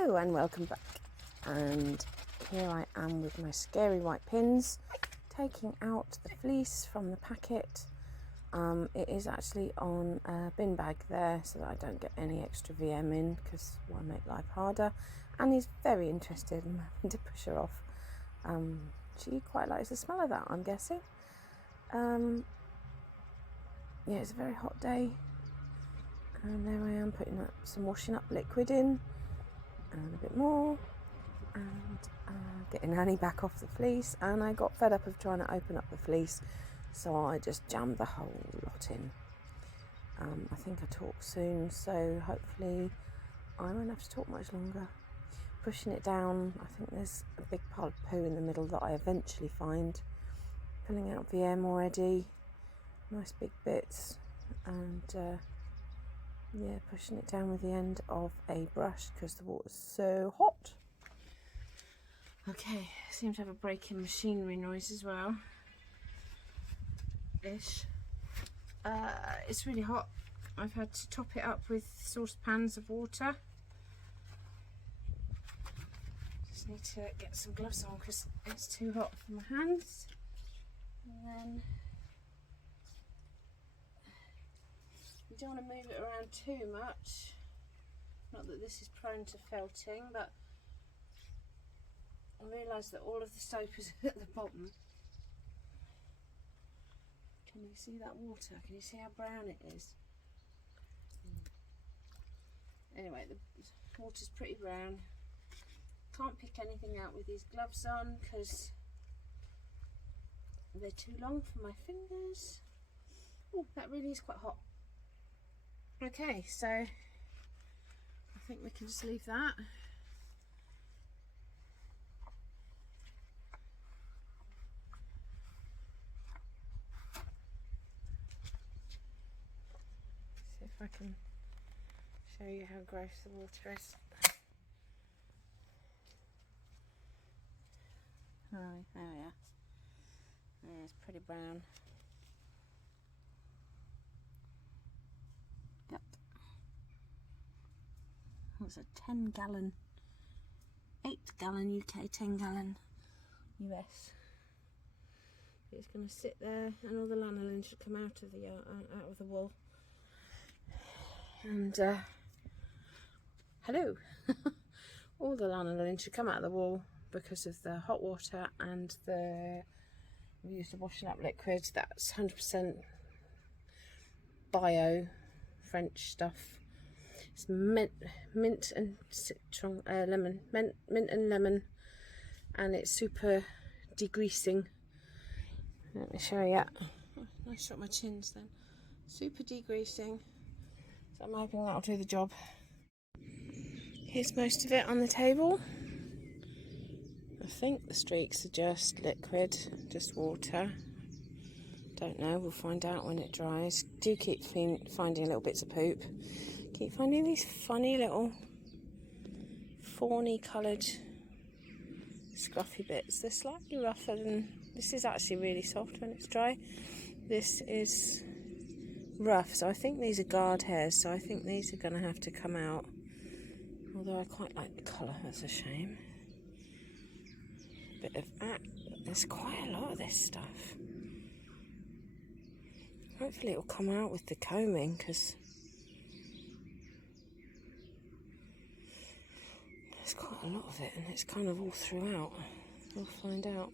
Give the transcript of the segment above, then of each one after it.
Hello and welcome back, and here I am with my scary white pins, taking out the fleece from the packet. It is actually on a bin bag there so that I don't get any extra VM in, because why make life harder. And he's very interested in having to push her off. She quite likes the smell of that, I'm guessing. Yeah, it's a very hot day, and there I am putting up some washing up liquid in, and a bit more, and getting Annie back off the fleece. And I got fed up of trying to open up the fleece, so I just jammed the whole lot in. I think I talk soon, so hopefully I won't have to talk much longer. Pushing it down, I think there's a big pile of poo in the middle that I eventually find. Pulling out VM already, nice big bits, and yeah, pushing it down with the end of a brush because the water's so hot. Okay, seem to have a break in machinery noise as well. Ish. It's really hot. I've had to top it up with saucepans of water. Just need to get some gloves on because it's too hot for my hands. And then you don't want to move it around too much. Not that this is prone to felting, but I realised that all of the soap is at the bottom. Can you see that water? Can you see how brown it is? Anyway, the water's pretty brown. Can't pick anything out with these gloves on because they're too long for my fingers. Oh, that really is quite hot. Okay, so I think we can just leave that. See if I can show you how gross the water is. Right, there we are. Yeah, it's pretty brown. Yep. That's a 8 gallon UK, 10 gallon US. It's going to sit there, and all the lanolin should come out of the wool. And hello, all the lanolin should come out of the wool because of the hot water and we used a washing up liquid that's 100% bio French stuff. It's mint and citron, lemon, mint and lemon, and it's super degreasing. Let me show you. Oh, nice shot my chins then. Super degreasing. So I'm hoping that'll do the job. Here's most of it on the table. I think the streaks are just liquid, just water. Don't know, we'll find out when it dries. Do keep finding little bits of poop. Keep finding these funny little fawny coloured scruffy bits. They're slightly rougher than, this is actually really soft when it's dry. This is rough, so I think these are guard hairs, so I think these are going to have to come out. Although I quite like the colour, that's a shame. Bit of that. There's quite a lot of this stuff. Hopefully it'll come out with the combing, because there's quite a lot of it, and it's kind of all throughout. We'll find out.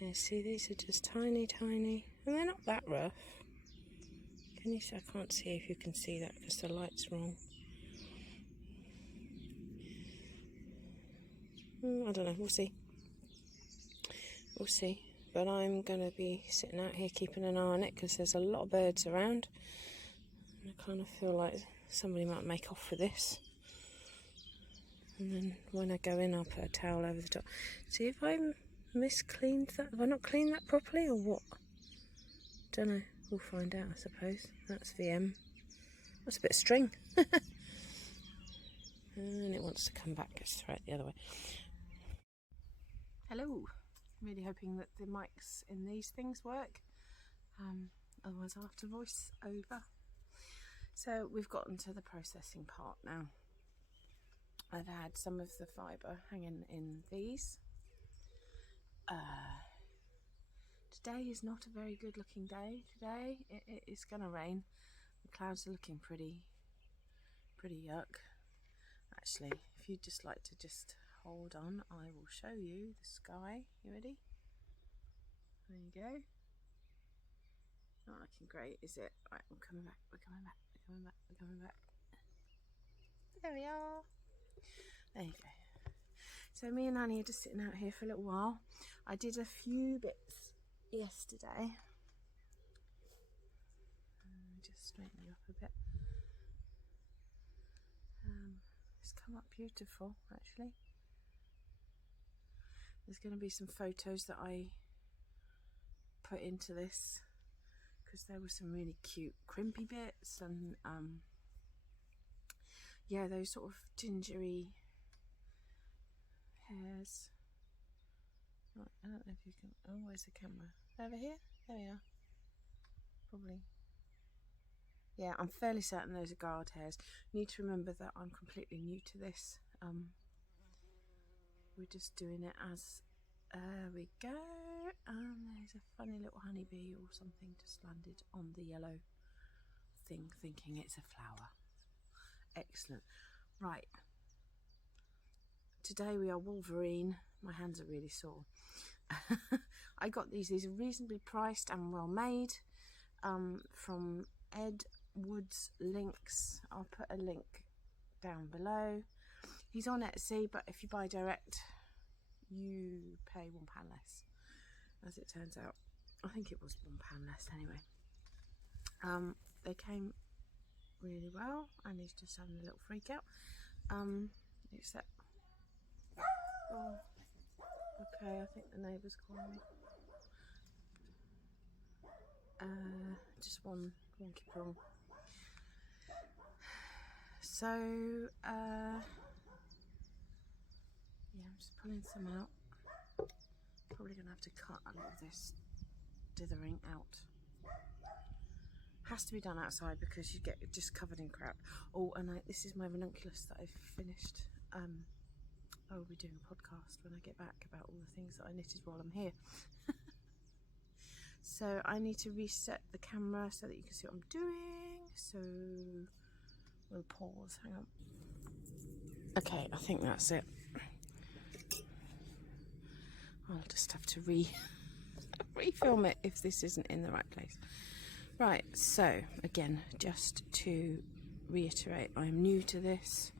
Yeah, see, these are just tiny, and they're not that rough. Can you see? I can't see if you can see that because the light's wrong. I don't know, we'll see. We'll see. But I'm going to be sitting out here keeping an eye on it because there's a lot of birds around. And I kind of feel like somebody might make off with this. And then when I go in, I'll put a towel over the top. See if I miscleaned that. Have I not cleaned that properly or what? Don't know. We'll find out, I suppose. That's VM. That's a bit of string. And it wants to come back. Let's throw it the other way. Hello. I'm really hoping that the mics in these things work. Otherwise I'll have to voice over. So we've gotten to the processing part now. I've had some of the fibre hanging in these. Today is not a very good looking day. Today it is going to rain. The clouds are looking pretty yuck. Actually, if you'd just like to just hold on, I will show you the sky. You ready? There you go. Not looking great, is it? Right, we're coming back. We're coming back. We're coming back. We're coming back. There we are. There you go. So me and Annie are just sitting out here for a little while. I did a few bits yesterday. Just straighten you up a bit. It's come up beautiful, actually. There's going to be some photos that I put into this because there were some really cute crimpy bits and yeah, those sort of gingery hairs. I don't know if you can. Oh, where's the camera? Over here? There we are. Probably. Yeah, I'm fairly certain those are guard hairs. You need to remember that I'm completely new to this. We're just doing it as we go. There's a funny little honeybee or something just landed on the yellow thing, thinking it's a flower. Excellent. Right. Today we are Wolverine. My hands are really sore. I got these. These are reasonably priced and well made. From Ed Wood's Links. I'll put a link down below. He's on Etsy, but if you buy direct, you pay £1 less, as it turns out. I think it was £1 less anyway. They came really well, and he's just having a little freak out. Except, oh, okay, I think the neighbour's calling me. Just one wonky prong. So, yeah, I'm just pulling some out. Probably going to have to cut a lot of this dithering out. Has to be done outside because you get just covered in crap. Oh, and this is my ranunculus that I've finished. I will be doing a podcast when I get back about all the things that I knitted while I'm here. So I need to reset the camera so that you can see what I'm doing. So we'll pause. Hang on. Okay, I think that's it. I'll just have to refilm it if this isn't in the right place. Right, so again, just to reiterate, I'm new to this,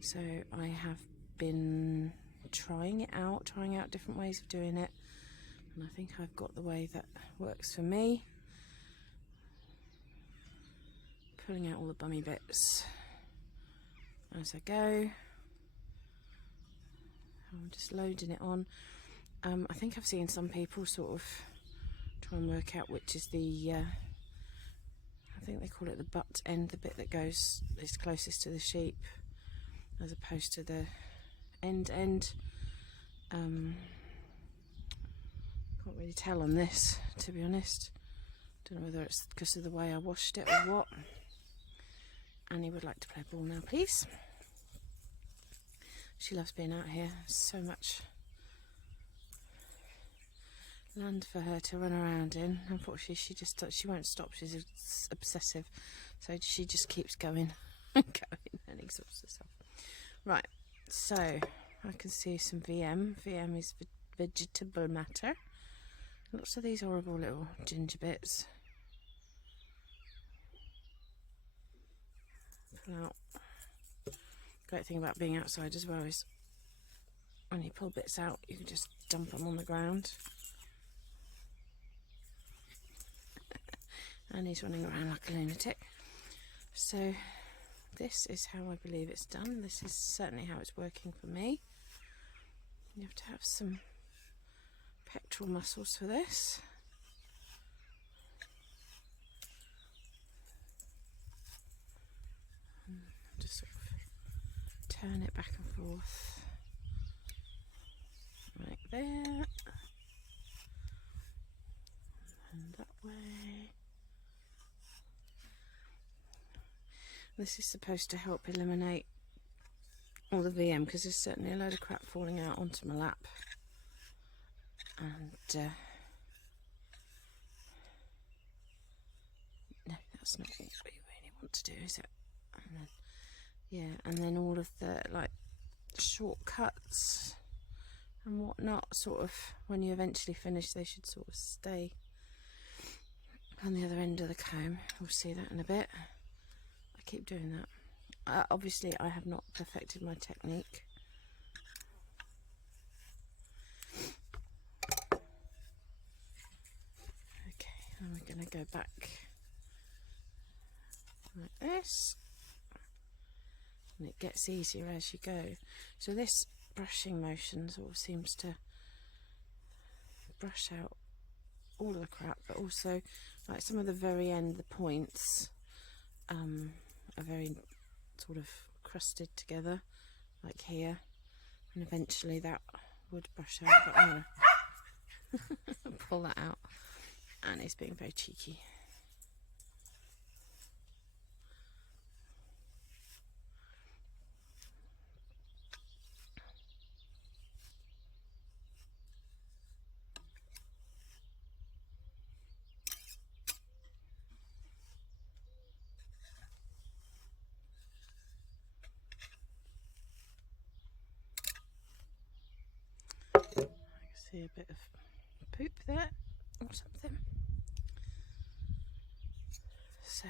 so I have been trying out different ways of doing it, and I think I've got the way that works for me. Pulling out all the bummy bits as I go. I'm just loading it on. I think I've seen some people sort of try and work out which is the I think they call it the butt end, the bit that goes is closest to the sheep, as opposed to the end. Can't really tell on this, to be honest. Don't know whether it's because of the way I washed it or what. Annie would like to play ball now, please. She loves being out here. So much land for her to run around in. Unfortunately, she won't stop. She's obsessive, so she just keeps going and going and exhausts herself. Right, so I can see some VM. VM is vegetable matter. Lots of these horrible little ginger bits. Pull out. Great thing about being outside as well is when you pull bits out, you can just dump them on the ground. And he's running around like a lunatic. So this is how I believe it's done. This is certainly how it's working for me. You have to have some pectoral muscles for this. And just sort of turn it back and forth. Like there. And that way. This is supposed to help eliminate all the VM, because there's certainly a load of crap falling out onto my lap. And no, that's not what we really want to do, is it? And then, yeah, and then all of the like shortcuts and whatnot, sort of when you eventually finish, they should sort of stay on the other end of the comb. We'll see that in a bit. I keep doing that. Obviously I have not perfected my technique. Okay, and we're going to go back like this, and it gets easier as you go. So this brushing motion sort of seems to brush out all of the crap, but also like some of the very end, the points are very sort of crusted together, like here, and eventually that would brush out, but I'm going to pull that out, and it's being very cheeky. I see a bit of poop there or something. So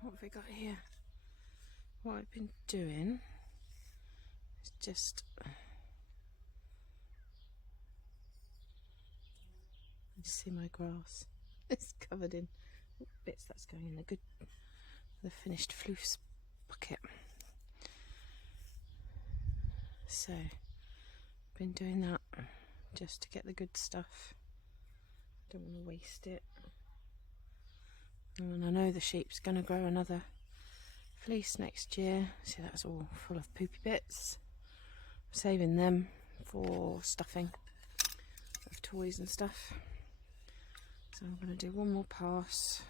what have we got here? What I've been doing is just you see my grass. It's covered in bits. That's going in the finished floofs bucket. So been doing that just to get the good stuff. Don't want to waste it. And I know the sheep's going to grow another fleece next year. See, that's all full of poopy bits. I'm saving them for stuffing of toys and stuff. So I'm going to do one more pass.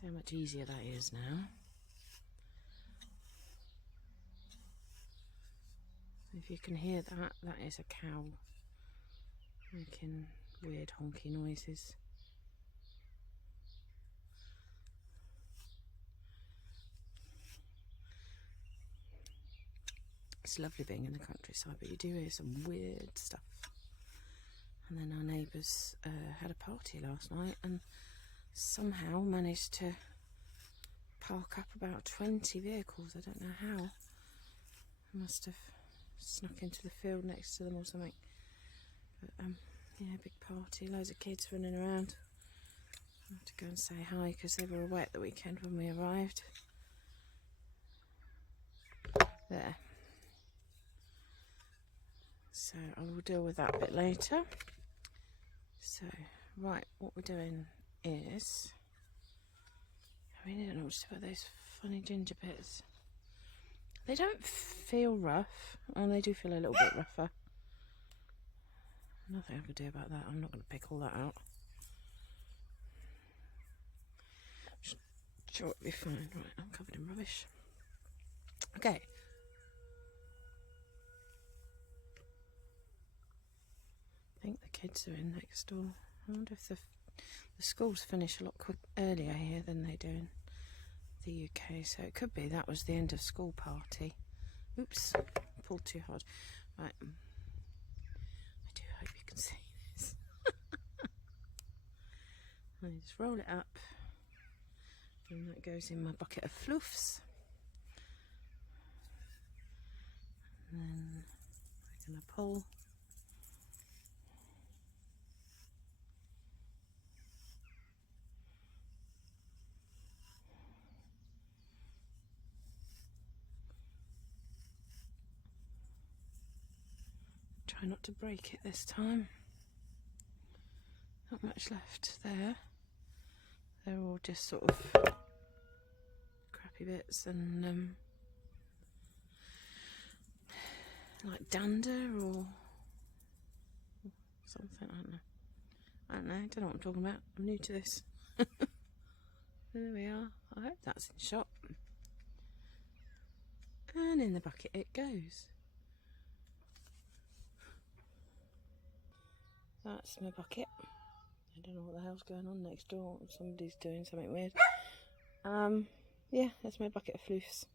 See how much easier that is now. If you can hear that, that is a cow making weird honky noises. It's lovely being in the countryside, but you do hear some weird stuff. And then our neighbours had a party last night and somehow managed to park up about 20 vehicles. I don't know how. I must have snuck into the field next to them or something. But yeah, big party, loads of kids running around. I had to go and say hi because they were away at the weekend when we arrived. There. So I will deal with that a bit later. So, right, what we're doing is, I really don't know what to do about those funny ginger bits. They don't feel rough, and they do feel a little bit rougher. Nothing I can do about that. I'm not going to pick all that out. Sure, it'll be fine. Right, I'm covered in rubbish. Okay. I think the kids are in next door. I wonder if the schools finish a lot earlier here than they do in the UK, so it could be that was the end of school party. Oops, pulled too hard. Right, I do hope you can see this. I just roll it up, and that goes in my bucket of floofs. And then we're going to pull. Try not to break it this time. Not much left there. They're all just sort of crappy bits and like dander or something. I don't know what I'm talking about. I'm new to this. There we are. I hope that's in shot. And in the bucket it goes. That's my bucket. I don't know what the hell's going on next door. Somebody's doing something weird. Yeah, that's my bucket of floofs.